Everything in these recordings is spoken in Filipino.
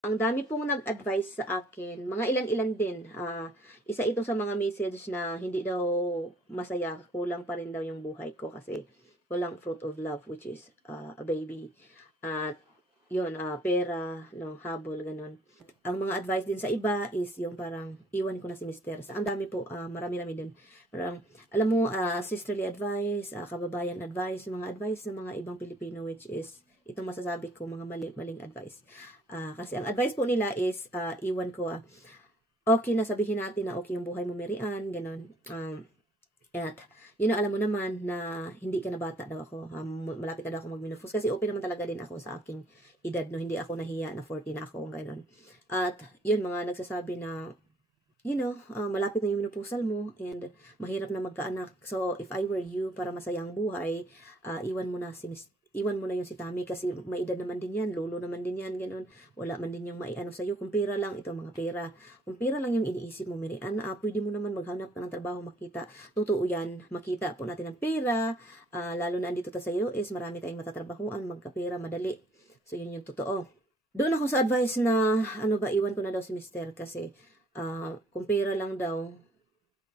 Ang dami pong nag-advise sa akin, mga ilan-ilan din. Isa ito sa mga message na hindi daw masaya, kulang pa rin daw yung buhay ko kasi walang fruit of love, which is a baby. At yun, pera, no, habol, ganun. Ang mga advice din sa iba is yung parang iwan ko na si Mister. Sa ang dami po, marami-rami din. Parang, alam mo, sisterly advice, kababayan advice, mga advice ng mga ibang Pilipino, which is itong masasabi ko, mga maling advice. Kasi ang advice po nila is, iwan ko, okay na sabihin natin na okay yung buhay mo, Marian, ganun. At, yun na alam mo naman na hindi ka na bata daw ako. Malapit na daw ako mag-menopause. Kasi open naman talaga din ako sa aking edad, no? Hindi ako nahiya na 40 na ako, ganun. At, yun, mga nagsasabi na, malapit na yung menopausal mo and mahirap na magkaanak. So, if I were you, para masayang buhay, iwan mo na yung si Tami kasi may edad naman din yan, lolo naman din yan, ganun. Wala man din yung maiano sa'yo. Kung pera lang, ito mga pera. Kung pera lang yung iniisip mo, Mirian, pwede mo naman maghanap ka ng trabaho, makita. Totoo yan, makita po natin ang pera. Lalo na andito ta sa US, marami tayong matatrabahuan, magkapera, madali. So, yun yung totoo. Doon ako sa advice na, iwan ko na daw si Mister kasi, kung pera lang daw.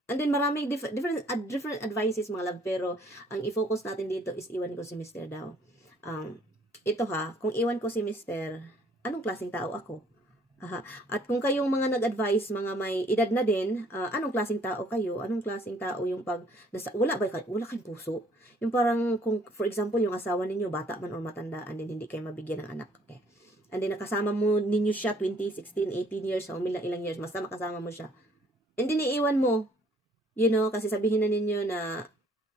And then maraming different advices mga love, pero ang i-focus natin dito is iwan ko si Mister daw. Ito kung iwan ko si Mister, anong klaseng tao ako? At kung kayong mga nag-advise, mga may edad na din, anong klaseng tao kayo? Anong klaseng tao yung wala kayong puso? Yung parang, kung for example, yung asawa ninyo, bata man or matanda, and then hindi kayo mabigyan ng anak, okay? And then nakasama mo ninyo siya 20, 16, 18 years, o ilang years, basta makasama mo siya. And then iiwan mo, kasi sabihin na ninyo na,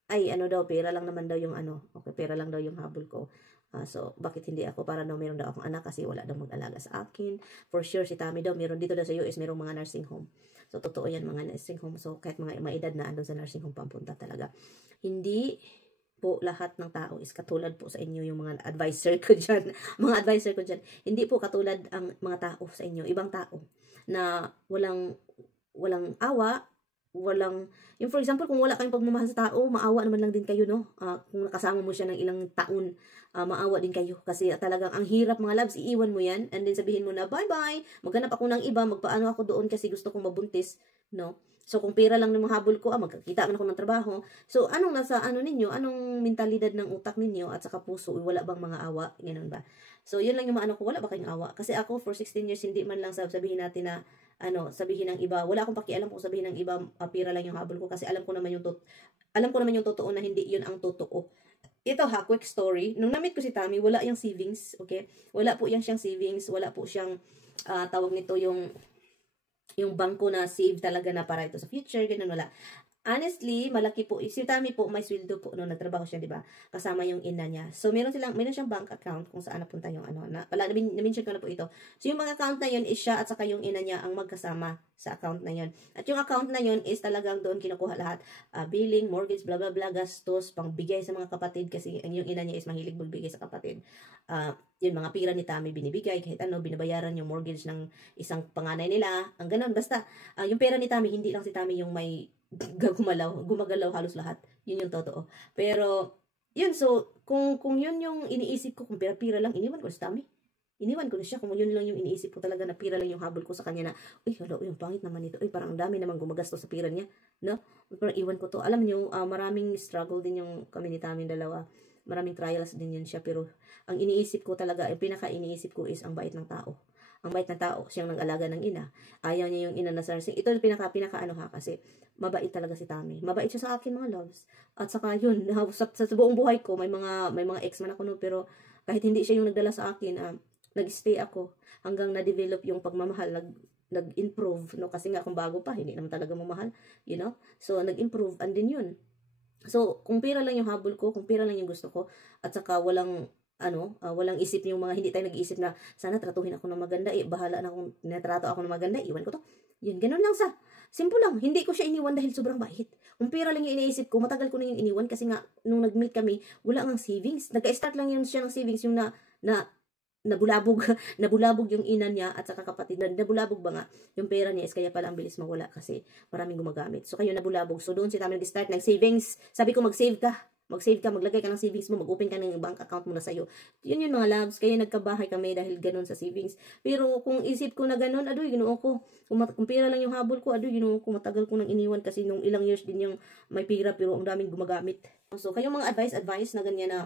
ay, pera lang naman daw yung okay, pera lang daw yung habol ko. So, bakit hindi ako? Para daw meron daw akong anak kasi wala daw mag-alaga sa akin. For sure, si Tami daw, meron dito daw sa US, merong mga nursing home. So, totoo yan, mga nursing home. So, kahit mga edad na andun sa nursing home, pampunta talaga. Hindi po lahat ng tao is katulad po sa inyo yung mga advisor ko dyan. Mga advisor ko dyan. Hindi po katulad ang mga tao sa inyo. Ibang tao na walang awa, yung for example, kung wala kayong pagmamahal sa tao, maawa naman lang din kayo, no? Kung nakasama mo siya ng ilang taon, maawa din kayo. Kasi talagang ang hirap mga loves, iiwan mo yan, and then sabihin mo na, bye-bye, maghanap ako ng iba, magpaano ako doon kasi gusto kong mabuntis, no? So, kung pera lang ng mga habol ko, magkakita man ako ng trabaho. So, anong nasa ninyo? Anong mentalidad ng utak ninyo at saka puso? Wala bang mga awa? Ganun ba? So, yun lang yung mga ko, wala ba kayong awa? Kasi ako, for 16 years, hindi man lang sabihin natin na, sabihin ng iba, wala akong pakialam kung sabihin ng iba, pira lang yung habol ko kasi alam ko naman yung totoo na hindi yun ang totoo. Ito quick story. Nung na-meet ko si Tami, wala yung savings, okay? Wala po siyang savings, wala po siyang, tawag nito yung bangko na save talaga na para ito sa future, ganun, wala. Honestly, malaki po. Si Tami po, may sweldo po nung nagtrabaho siya, di ba? Kasama yung ina niya. So, meron siyang bank account kung saan napunta yung na-mention ko na po ito. So, yung mga account na yun is siya at saka yung ina niya ang magkasama sa account na yun. At yung account na yun is talagang doon kinukuha lahat. Billing, mortgage, blah, blah, blah, gastos, pangbigay sa mga kapatid kasi yung ina niya is mahilig magbigay sa kapatid. Yung mga pira ni Tami binibigay, kahit binabayaran yung mortgage ng isang panganay nila. Ang ganun, basta, yung pera ni Tami, hindi lang si Tami yung may gumagalaw halos lahat. Yun yung totoo. Pero, yun, so, kung yun yung iniisip ko, kung pira-pira lang, iniwan ko si Tami. Iniwan ko na siya, kung yun lang yung iniisip ko talaga na pira lang yung habol ko sa kanya na, hala, yung pangit naman ito. Parang ang dami naman gumagasto sa pira niya. No? Parang iwan ko to. Alam niyo, maraming struggle din yung kami ni Tami dalawa. Maraming trials din yun siya. Pero, ang iniisip ko talaga, pinaka-iniisip ko is ang bait ng tao. Ang bait ng tao, siyang nang-alaga ng ina. Ayaw niya yung ina na nursing. Ito yung pinaka kasi mabait talaga si Tami. Mabait siya sa akin, mga loves. At saka yun, sa buong buhay ko, may mga ex man ako, no, pero kahit hindi siya yung nagdala sa akin, nag-stay ako hanggang na-develop yung pagmamahal, nag-improve, no, kasi nga kung bago pa, hindi naman talaga mamahal, so nag-improve, and din yun. So, kung pera lang yung habol ko, kung pera lang yung gusto ko, at saka walang isip yung mga hindi tayo nag-iisip na sana tratuhin ako ng maganda, bahala na kung natrato ako ng maganda, iwan ko to. Yun, ganun lang simple lang. Hindi ko siya iniwan dahil sobrang bait. Kung pera lang yung iniisip ko, matagal ko na yung iniwan kasi nga, nung nag-meet kami, wala ngang savings. Nagka-start lang yun siya ng savings, yung nabulabog yung ina niya at saka kapatid. Nabulabog ba nga yung pera niya is kaya pala ang bilis mawala kasi maraming gumagamit. So, kayo nabulabog. So, doon si Tami nag-start ng savings. Sabi ko, mag-save ka. Mag-save ka, maglagay ka ng savings mo, mag-open ka ng bank account mo na sa'yo. Yun mga loves, kaya nagkabahay kami dahil ganun sa savings. Pero kung isip ko na ganun, adoy, ginoo ko. Kung pera lang yung habol ko, adoy, ginoo ko, matagal ko nang iniwan kasi nung ilang years din yung may pera pero ang daming gumagamit. So, kayong mga advice na ganyan na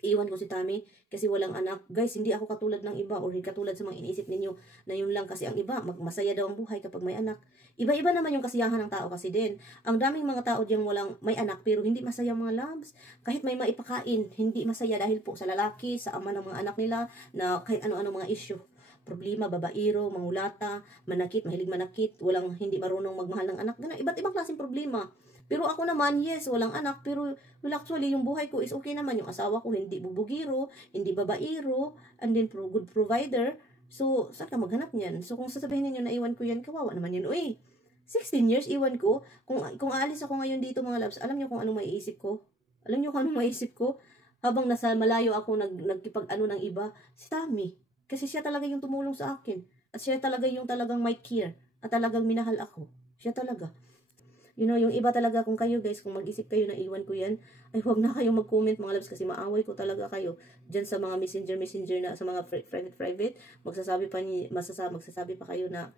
iwan ko si Tami kasi walang anak. Guys, hindi ako katulad ng iba or katulad sa mga iniisip ninyo na yun lang kasi ang iba, masaya daw ang buhay kapag may anak. Iba-iba naman yung kasiyahan ng tao kasi din. Ang daming mga tao diyang walang may anak pero hindi masaya mga loves. Kahit may maipakain, hindi masaya dahil po sa lalaki, sa ama ng mga anak nila na kahit ano-ano mga issue. Problema, babairo, mangulata, manakit, mahilig manakit, walang hindi marunong magmahal ng anak. Ganun, iba't ibang klaseng problema. Pero ako naman, yes, walang anak, pero well, actually, yung buhay ko is okay naman. Yung asawa ko, hindi bubugiro, hindi babairo, and then good provider. So, saan ka maghanap niyan? So, kung sasabihin ninyo na iwan ko yan, kawawa naman yun. Uy, 16 years, iwan ko. Kung aalis ako ngayon dito, mga loves, alam niyo kung anong maiisip ko? Alam niyo kung anong maiisip ko? Habang nasa malayo ako, nagkipag-ano ng iba, si Tami. Kasi siya talaga yung tumulong sa akin. At siya talaga yung talagang may care. At talagang minahal ako. Siya talaga. You know, yung iba talaga kung kayo guys, kung mag-isip kayo na iwan ko yan, ay huwag na kayong mag-comment mga loves kasi maaway ko talaga kayo dyan sa mga messenger na, sa mga private, magsasabi pa kayo na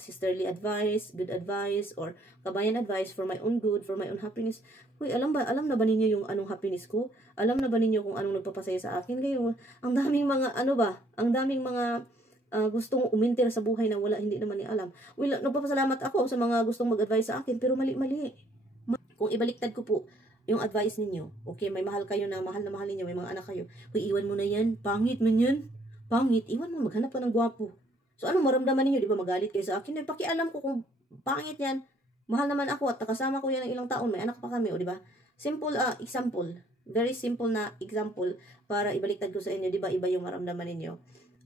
sisterly advice, good advice, or kabayan advice for my own good, for my own happiness. Uy, alam na ba ninyo yung anong happiness ko? Alam na ba ninyo kung anong nagpapasaya sa akin? Kayo, ang daming mga, gustong umintir sa buhay na hindi naman ni alam. Well, nagpapasalamat ako sa mga gustong mag-advise sa akin, pero mali-mali. Kung ibaliktad ko po yung advice ninyo, okay, may mahal kayo na mahal ninyo, may mga anak kayo, uy, iwan mo na yan, pangit man yan, pangit, iwan mo, maghanap ka ng gwapo. So, anong maramdaman ninyo, di ba magalit kayo sa akin? Pakialam ko kung pangit yan, mahal naman ako at nakasama ko yan ng ilang taon, may anak pa kami, o di ba? Simple example, very simple na example para ibaliktad ko sa inyo, di ba, iba yung maramdaman ninyo.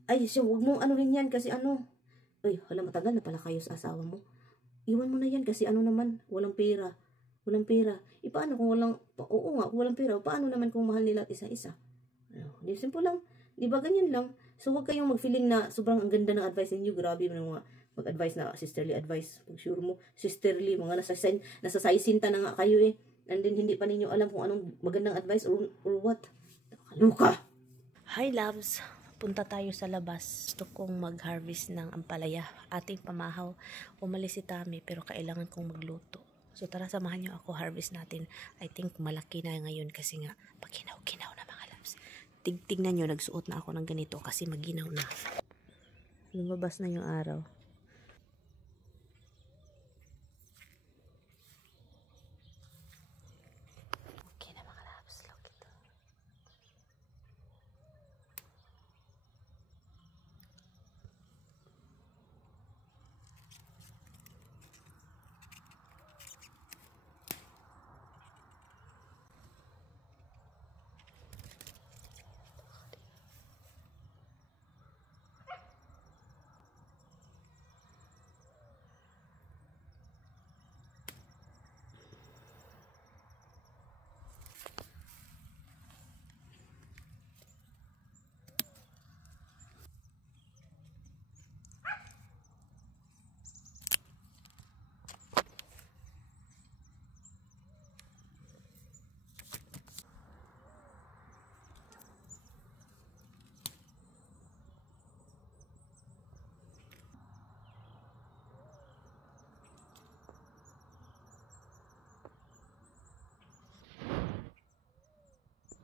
Ay, so, huwag mong rin yan kasi ay, hala, matagal na pala kayo sa asawa mo. Iwan mo na yan kasi naman, walang pera. Walang pera. Paano kung oo nga, kung walang pera, paano naman kung mahal nila at isa-isa? Di simple lang. Di ba ganyan lang? So, huwag kayong mag-feeling na sobrang ang ganda ng advice ninyo. Grabe mga mag-advise na sisterly advice. Pag sure mo, sisterly, mga nasasaisinta na nga kayo eh. And then, hindi pa ninyo alam kung anong magandang advice or what. Luka! Hi, loves! Punta tayo sa labas. Gusto kong mag-harvest ng ampalaya. Ating pamahaw. Umalis si Tami pero kailangan kong magluto. So tara, samahan niyo ako, harvest natin. I think malaki na ngayon kasi nga paginaw-ginaw na mga loves. Tignan nyo, nagsuot na ako ng ganito kasi maginaw na. Lumabas na yung araw.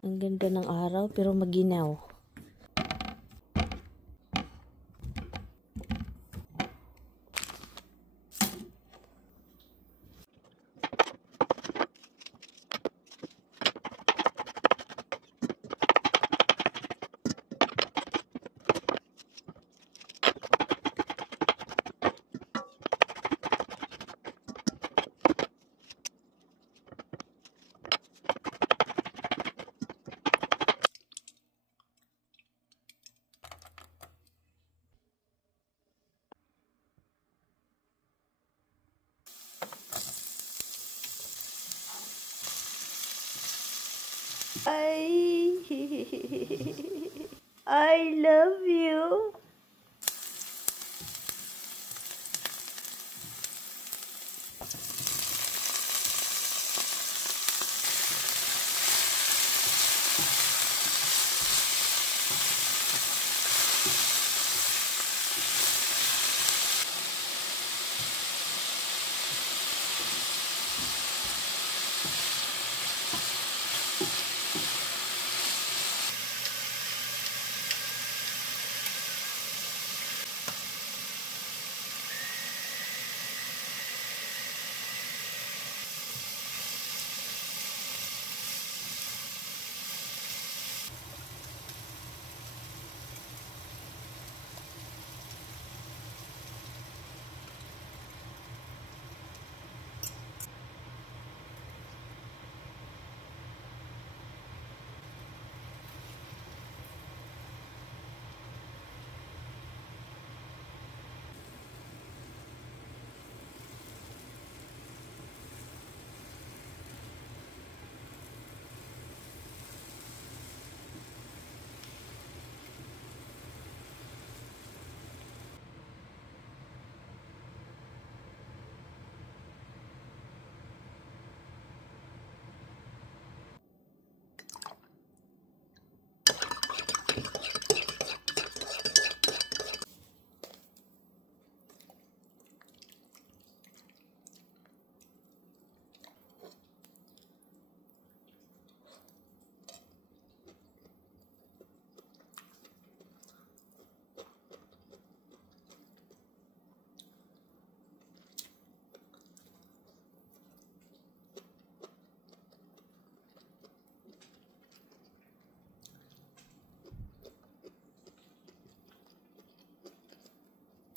Ang ganda ng araw pero maginaw. I love you.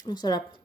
Ang sarap.